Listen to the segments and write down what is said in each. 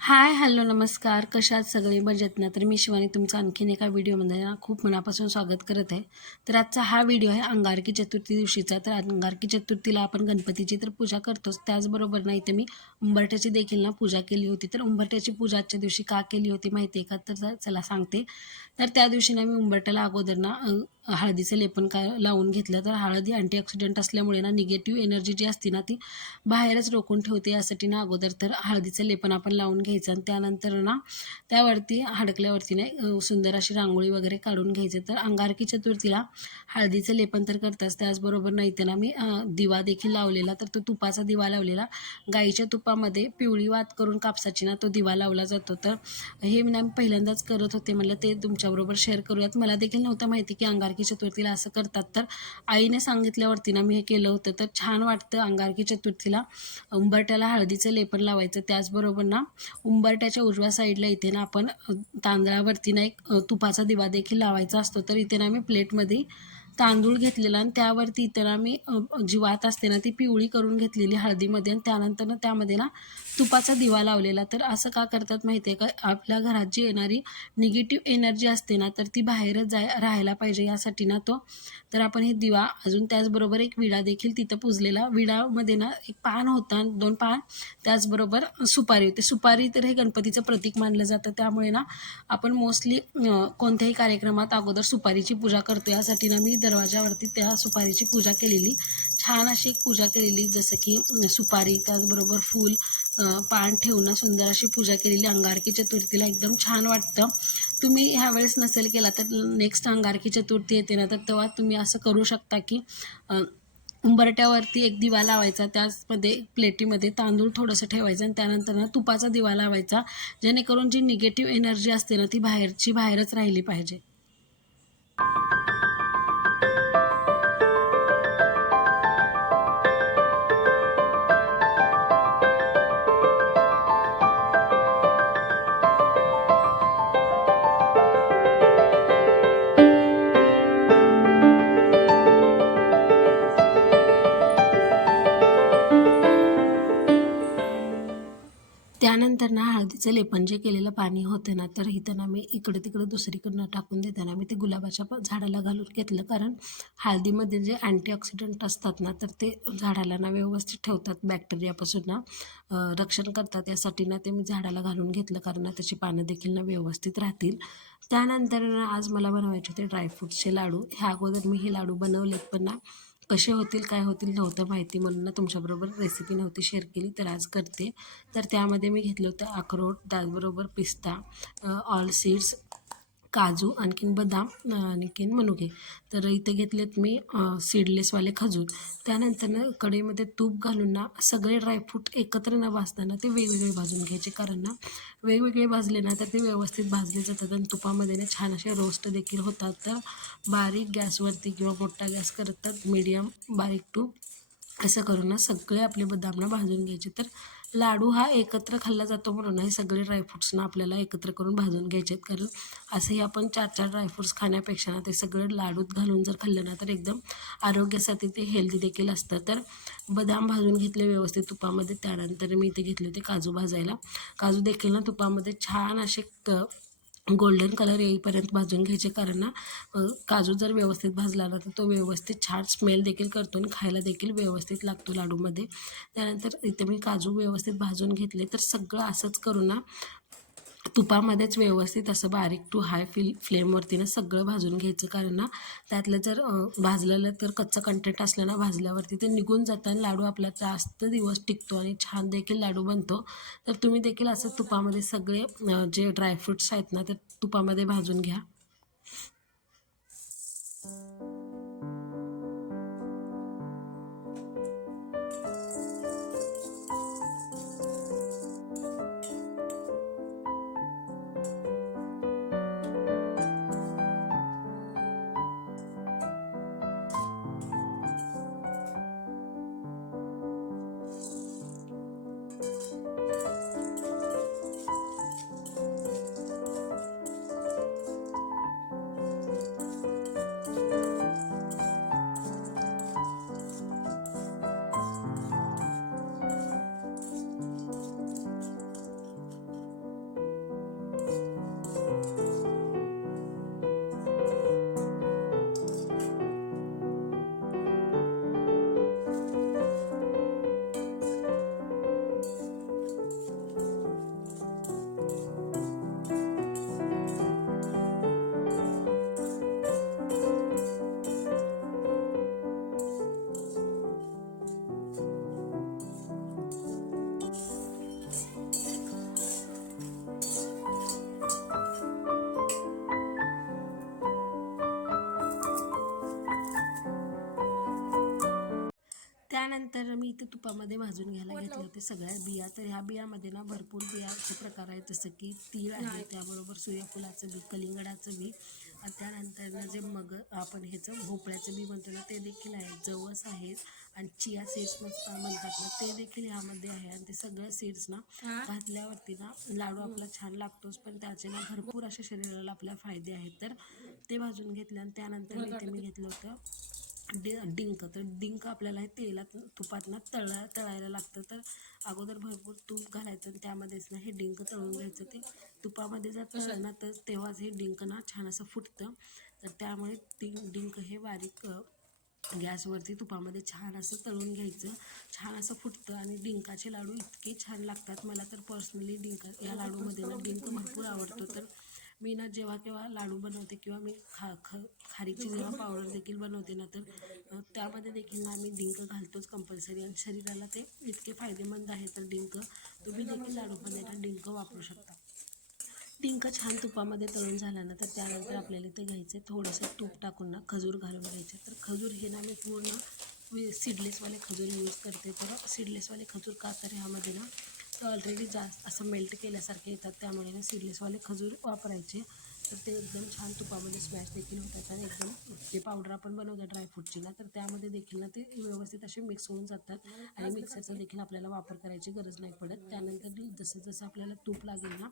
हाय, hello, नमस्कार. कशा आहात सगळे? मजेत ना? तर मी शिवानी तुमचं आणखीन एका व्हिडिओमध्ये खूप मनापासून स्वागत करत आहे. तर आजचा हा व्हिडिओ आहे अंगारकी चतुर्थी दिवशीचा. तर अंगारकी चतुर्थीला आपण गणपतीची तर पूजा करतोच, त्याचबरोबर ना इथे मी उंबरठ्याची देखील ना पूजा केली होती. तर उंबरठ्याची पूजा आजच्या दिवशी का केली होती माहिती आहे का? तर चला सांगते. तर त्या दिवशी ना मी उंबरठ्याला अगोदर ना हळदीचं लेपन लावून घेतलं. तर हळद ही अँटीऑक्सिडंट असल्यामुळे ना निगेटिव्ह एनर्जी जी असते ना ती बाहेरच रोखून ठेवते. यासाठी ना अगोदर तर हळदीचं लेपन आपण लावून घ्यायचं आणि त्यानंतर ना त्यावरती हडकल्यावरती सुंदर अशी रांगोळी वगैरे काढून घ्यायचं. तर अंगारकी चतुर्थीला हळदीचं लेपन तर करताच, त्याचबरोबर ना इथे ना मी दिवा देखील लावलेला. तर तो तुपाचा दिवा लावलेला. गाईच्या तुपामध्ये पिवळी वात करून कापसाची ना तो दिवा लावला जातो. तर हे मी पहिल्यांदाच करत होते, म्हणलं ते तुमच्याबरोबर शेअर करूयात. मला देखील नव्हतं माहिती की अंगारकी चतुर्थीला असं करतात. तर आईने सांगितल्यावरती ना मी हे केलं होतं. तर छान वाटतं अंगारकी चतुर्थीला उंबरठ्याला हळदीचं लेपन लावायचं. त्याचबरोबर ना उंबरठ्याच्या उजव्या साईडला इथे ना आपण तांदळावरती ना एक तुपाचा दिवा देखील लावायचा असतो. तर इथे ना मी प्लेटमध्ये तांदूळ घेतलेला आणि त्यावरती इथे ना मी जी वात असते ना ती पिवळी करून घेतलेली हळदीमध्ये आणि त्यानंतर ना त्यामध्ये ना तुपाचा दिवा लावलेला. तर असं का करतात माहिती आहे का? आपल्या घरात जी येणारी निगेटिव्ह एनर्जी असते ना तर ती बाहेरच राहायला पाहिजे यासाठी ना तो. तर आपण हे दिवा अजून त्याचबरोबर एक विडा देखील तिथं पुजलेला. विडामध्ये ना एक पान होतं, 2 पान, त्याचबरोबर सुपारी होती. सुपारी तर हे गणपतीचं प्रतीक मानलं जातं, त्यामुळे ना आपण मोस्टली कोणत्याही कार्यक्रमात अगोदर सुपारीची पूजा करतो. यासाठी ना मी दरवाजावरती त्या सुपारीची पूजा केलेली. छान अशी एक पूजा केलेली, जसं की सुपारी त्याचबरोबर फूल पान ठेवून सुंदर अशी पूजा केलेली. अंगारकी चतुर्थीला एकदम छान वाटतं. तुम्ही ह्यावेळेस नसेल केला तर नेक्स्ट अंगारकी चतुर्थी येते ना तर तेव्हा तुम्ही असं करू शकता की उंबरठ्यावरती एक दिवा लावायचा, त्याचमध्ये प्लेटीमध्ये तांदूळ थोडंसं ठेवायचं आणि त्यानंतर ना तुपाचा दिवा लावायचा, जेणेकरून जी निगेटिव्ह एनर्जी असते ना ती बाहेरच राहिली पाहिजे. त्यानंतर ना हळदीचं लेपन जे केलेलं पाणी होतं ना तर इथं ना मी इकडे तिकडे दुसरीकडनं टाकून देताना मी ते गुलाबाच्या झाडाला घालून घेतलं. कारण हळदीमध्ये जे अँटीऑक्सिडंट असतात ना तर ते झाडाला ना व्यवस्थित ठेवतात, बॅक्टेरियापासून ना रक्षण करतात. यासाठी ना ते मी झाडाला घालून घेतलं, कारण ना त्याची पानं देखील ना व्यवस्थित राहतील. त्यानंतर ना आज मला बनवायचे होते ड्रायफ्रूट्सचे लाडू. ह्या अगोदर मी हे लाडू बनवलेत, पण ना कसे होतील काय होतील नव्हतं माहिती, म्हणून ना तुमच्याबरोबर रेसिपी नव्हती शेअर केली, तर आज करते. तर त्यामध्ये मी घेतलं होतं अक्रोड, त्याचबरोबर पिस्ता, ऑल सीड्स, काजू, आणखीन बदाम, आणखीन मनुके. तर इथे घेतलेत मी सीडलेसवाले खजूर. त्यानंतर ना कढईमध्ये तूप घालून ना सगळे ड्रायफ्रूट एकत्र न भाजताना ते वेगवेगळे भाजून घ्यायचे, कारण ना वेगवेगळे भाजले ना तर ते व्यवस्थित भाजले जातात आणि तुपामध्ये ना छान असे रोस्ट देखील होतात. तर बारीक गॅसवरती किंवा मोठा गॅस करतात, मीडियम बारीक टू असं करून ना सगळे आपले बदाम भाजून घ्यायचे. तर लाडू हा एकत्र खाल्ला जातो, म्हणून हे सगळे ड्रायफ्रूट्स आपल्याला एकत्र करून भाजून घ्यायचे आहेत. कारण असंही आपण 4-4 ड्रायफ्रूट्स खाण्यापेक्षा ना ते सगळं लाडूत घालून जर खाल्लं ना तर एकदम आरोग्यासाठी ते हेल्दी देखील असतं. तर बदाम भाजून घेतले व्यवस्थित तुपामध्ये. त्यानंतर मी इथे घेतले होते काजू भाजायला. काजू देखील ना तुपामध्ये छान असे गोल्डन कलर येईपर्यंत भाजून घ्यायचे, कारण ना काजू जर व्यवस्थित भाजला ना तर तो व्यवस्थित छान स्मेल देखील करतो आणि खायला देखील व्यवस्थित लागतो लाडूमध्ये. त्यानंतर इथे मी काजू व्यवस्थित भाजून घेतले. तर सगळं असंच करून ना तुपामध्येच व्यवस्थित असं बारीक टू हाय फ्लेमवरती ना सगळं भाजून घ्यायचं, कारण ना त्यातलं जर भाजलेलं तर कच्चं कंटेंट असलं ना भाजल्यावरती ते निघून जातं आणि लाडू आपला जास्त दिवस टिकतो आणि छान देखील लाडू बनतो. तर तुम्ही देखील असं तुपामध्ये सगळे जे ड्रायफ्रूट्स आहेत ना ते तुपामध्ये भाजून घ्या. इथे तुपामध्ये भाजून घ्यायला घेतले होते सगळ्या बिया. तर ह्या बियामध्ये ना भरपूर बियाचे प्रकार आहेत, जसं की तीळ आहे, त्याबरोबर सूर्यफुलाचं बी, कलिंगडाचं बी, आणि त्यानंतर जे मग आपण ह्याचं भोपळ्याचं बी म्हणतो ना ते देखील आहे, जवस आहेत, आणि चिया सीड्स म्हणतात ना ते देखील ह्यामध्ये आहे. आणि ते सगळं सीड्स ना घातल्यावरती ना लाडू आपला छान लागतोच, पण त्याचे ना भरपूर असे शरीराला आपल्या फायदे आहेत. तर ते भाजून घेतले आणि त्यानंतर इथे मी घेतलं होतं डिंक. तर डिंक आपल्याला हे तेलात तुपात ना तळायला लागतं. तर अगोदर भरपूर तूप घालायचं आणि त्यामध्येच ना हे डिंक तळून घ्यायचं. ते तुपामध्ये जर तळलं ना तर तेव्हाच हे डिंक ना छान असं फुटतं. तर त्यामुळे डिंक हे बारीक गॅसवरती तुपामध्ये छान असं तळून घ्यायचं. छान असं फुटतं आणि डिंकाचे लाडू इतके छान लागतात. मला तर पर्सनली या लाडूमध्ये ना डिंक भरपूर आवडतो. तर मी ना जेव्हा केव्हा लाडू बनवते किंवा मी खारीची जेव्हा पावडर देखील बनवते ना तर त्यामध्ये देखील ना आम्ही डिंक घालतोच कंपल्सरी, आणि शरीराला ते इतके फायदेमंद आहे. तर डिंक तुम्ही देखील लाडूमध्ये ना डिंक वापरू शकता. डिंक छान तुपामध्ये तळून झाला ना तर त्यानंतर आपल्याला ते घ्यायचं थोडंसं तूप टाकून ना खजूर घालून घ्यायचे. तर खजूर हे ना मी पूर्ण सीडलेसवाले खजूर यूज करते. तर सीडलेसवाले खजूर का तर ह्यामध्ये ना तर ऑलरेडी जास्त असं मेल्ट केल्यासारखे येतात, त्यामुळे ना सीडलेसवाले खजूर वापरायचे. तर ते एकदम छान तुपामध्ये स्मॅश देखील होतात आणि एकदम जे पावडर आपण बनवतो ड्रायफ्रूटची ना तर त्यामध्ये देखील ना ते व्यवस्थित असे मिक्स होऊन जातात आणि मिक्सरचा देखील आपल्याला वापर करायची गरज नाही पडत. त्यानंतर जसं जसं आपल्याला तूप लागेल ना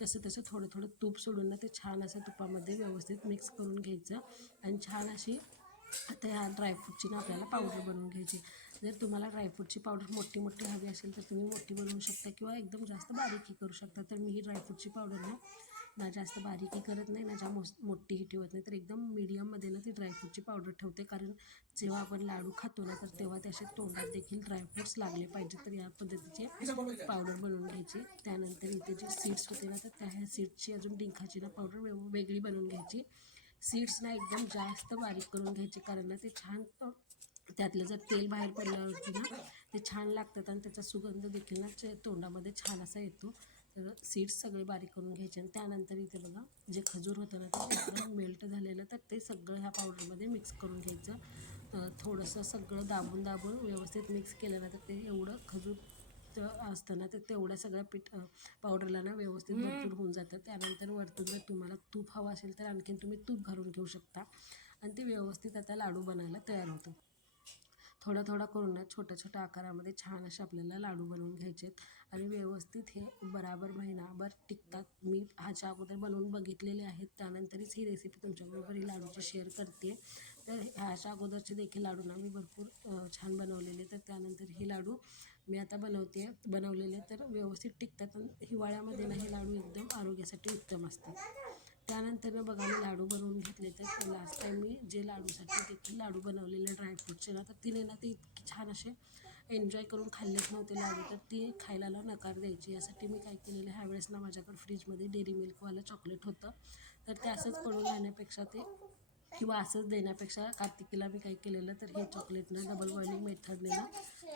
तसं तसं थोडं थोडं तूप सोडून ना ते छान असं तुपामध्ये व्यवस्थित मिक्स करून घ्यायचं आणि छान अशी आता ह्या ड्रायफ्रूटची ना आपल्याला पावडर बनवून घ्यायची. जर तुम्हाला ड्रायफ्रूटची पावडर मोठी हवी असेल तर तुम्ही मोठी बनवू शकता किंवा एकदम जास्त बारीकही करू शकता. तर मी ही ड्रायफ्रूटची पावडर ना जास्त बारीकही करत नाही ना मोठीही ठेवत नाही, तर एकदम मीडियममध्ये ना ती ड्रायफ्रूटची पावडर ठेवते. कारण जेव्हा आपण लाडू खातो ना तर तेव्हा त्याचे तोंडात देखील ड्रायफ्रूट्स लागले पाहिजे. तर या पद्धतीचे पावडर बनवून घ्यायची. त्यानंतर इथे जे सीड्स होते ना तर ह्या सीड्सची अजून डिंकाची ना पावडर वेगळी बनवून घ्यायची. सीड्स ना एकदम जास्त बारीक करून घ्यायचे, कारण ना ते छान त्यातलं जर तेल बाहेर पडल्यावरती ना ते छान लागतात आणि त्याचा सुगंध देखील ना तोंडामध्ये छान असा येतो. तर सीड्स सगळे बारीक करून घ्यायचे आणि त्यानंतर इथे बघा जे खजूर होतं ना ते एकदम मेल्ट झालेलं, तर ते सगळं ह्या पावडरमध्ये मिक्स करून घ्यायचं. थोडंसं सगळं दाबून व्यवस्थित मिक्स केलं ना तर ते एवढं खजूर असतं ना तर तेवढ्या सगळ्या पावडरला ना व्यवस्थित भरपूर होऊन जातं. त्यानंतर वरतून जर तुम्हाला तूप हवं असेल तर आणखीन तुम्ही तूप घालून घेऊ शकता आणि ते व्यवस्थित आता लाडू बनायला तयार होतं. थोडा करून ना छोट्या आकारामध्ये छान असे आपल्याला लाडू बनवून घ्यायचे आहेत आणि व्यवस्थित हे बराबर महिनाभर टिकतात. मी ह्याच्या अगोदर बनवून बघितलेले आहेत, त्यानंतरच ही रेसिपी तुमच्याबरोबर ही लाडूची शेअर करते. तर ह्याच्या अगोदरचे देखील लाडू ना मी भरपूर छान बनवलेले. तर त्यानंतर हे लाडू मी आता बनवलेले तर व्यवस्थित टिकतात आणि हिवाळ्यामध्ये ना हे लाडू एकदम आरोग्यासाठी उत्तम असतात. त्यानंतर बघा मी लाडू बनवून घेतले. तर लास्ट टाईम मी जे लाडूसाठी देखील लाडू बनवलेले ड्रायफ्रूटचे ना तर तिने ना ते इतकी छान असे एन्जॉय करून खाल्लेच नव्हते लाडू, तर ती खायला नकार द्यायची. यासाठी मी काय केलेलं ह्यावेळेस ना माझ्याकडे फ्रीजमध्ये डेअरी मिल्कवालं चॉकलेट होतं. तर ते असंच पडून राहण्यापेक्षा किंवा असंच देण्यापेक्षा कार्तिकीला मी काय केलेलं तर हे चॉकलेटनं डबल बॉइलिंग मेथडने ना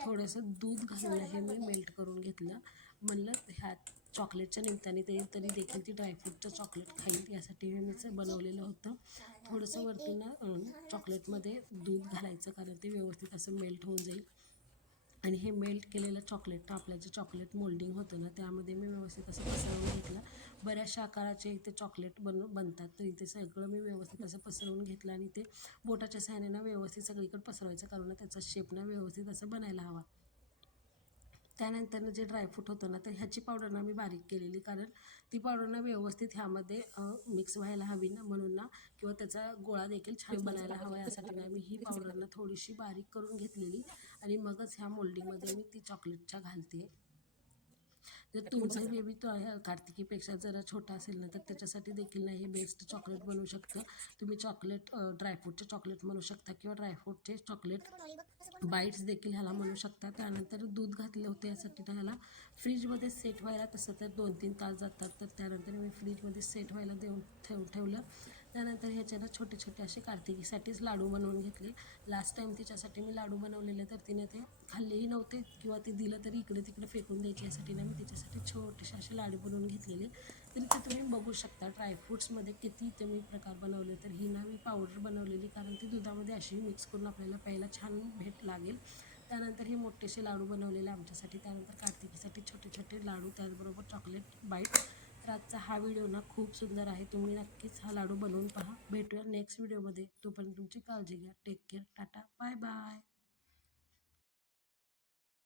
थोडंसं दूध घालून हे मी मेल्ट करून घेतलं. म्हणलं ह्या चॉकलेटच्या निमित्ताने तरी देखील ती ड्रायफ्रूटचं चॉकलेट खाईल, यासाठी मी बनवलेलं होतं. थोडंसं वरतून ना चॉकलेटमध्ये दूध घालायचं, कारण ते व्यवस्थित असं मेल्ट होऊन जाईल. आणि हे मेल्ट केलेलं चॉकलेट आपलं जे चॉकलेट मोल्डिंग होतं ना त्यामध्ये मी व्यवस्थित असं पसरवून घेतलं. बऱ्याचशा आकाराचे इथे चॉकलेट बनतात, तर इथे सगळं मी व्यवस्थित असं पसरवून घेतलं आणि ते बोटाच्या सहाय्याने ना व्यवस्थित सगळीकडे पसरवायचं, कारण त्याचा शेप ना व्यवस्थित असं बनायला हवा. त्यानंतर जे ड्रायफ्रूट होतं ना तर ह्याची पावडर ना मी बारीक केलेली, कारण ती पावडर ना व्यवस्थित ह्यामध्ये मिक्स व्हायला हवी ना, म्हणून ना किंवा त्याचा गोळा देखील छान बनायला हवा यासाठी ना मी ही पावडर ना थोडीशी बारीक करून घेतलेली आणि मगच ह्या मोल्डिंगमध्ये मी ती चॉकलेटच्या घालते. जर तुमचं बेबी कार्तिकीपेक्षा जरा छोटा असेल ना तर त्याच्यासाठी देखील ना हे बेस्ट चॉकलेट बनवू शकतं. तुम्ही चॉकलेट ड्रायफ्रूटचे चॉकलेट म्हणू शकता किंवा ड्रायफ्रूटचे चॉकलेट बाईट्स देखील ह्याला म्हणू शकता. त्यानंतर दूध घातले होते यासाठी ना ह्याला फ्रीजमध्ये सेट व्हायला तसं तर 2-3 तास जातात. तर त्यानंतर मी फ्रीजमध्ये सेट व्हायला ठेवलं. त्यानंतर ह्याच्या ना छोटे असे कार्तिकीसाठीच लाडू बनवून घेतले. लास्ट टाईम तिच्यासाठी मी लाडू बनवलेले तर तिने ते खाल्लेही नव्हते किंवा ते दिलं तरी इकडे तिकडे फेकून द्यायचे, यासाठी ना मी तिच्यासाठी छोटेसे असे लाडू बनवून घेतलेले. तर इथे तुम्ही बघू शकता ड्रायफ्रूट्समध्ये किती इथे मी प्रकार बनवले. तर ही ना मी पावडर बनवलेली, कारण ती दुधामध्ये अशी मिक्स करून आपल्याला प्यायला छान लागेल. त्यानंतर हे मोठेसे लाडू बनवलेले आमच्यासाठी, त्यानंतर कार्तिकीसाठी छोटे छोटे लाडू, त्याचबरोबर चॉकलेट बाईट. तर आजचा हा व्हिडिओ ना खूप सुंदर आहे, तुम्ही नक्कीच हा लाडू बनवून पहा. भेटूया नेक्स्ट व्हिडिओमध्ये, तोपर्यंत तुमची काळजी घ्या. Take care, tata, bye bye.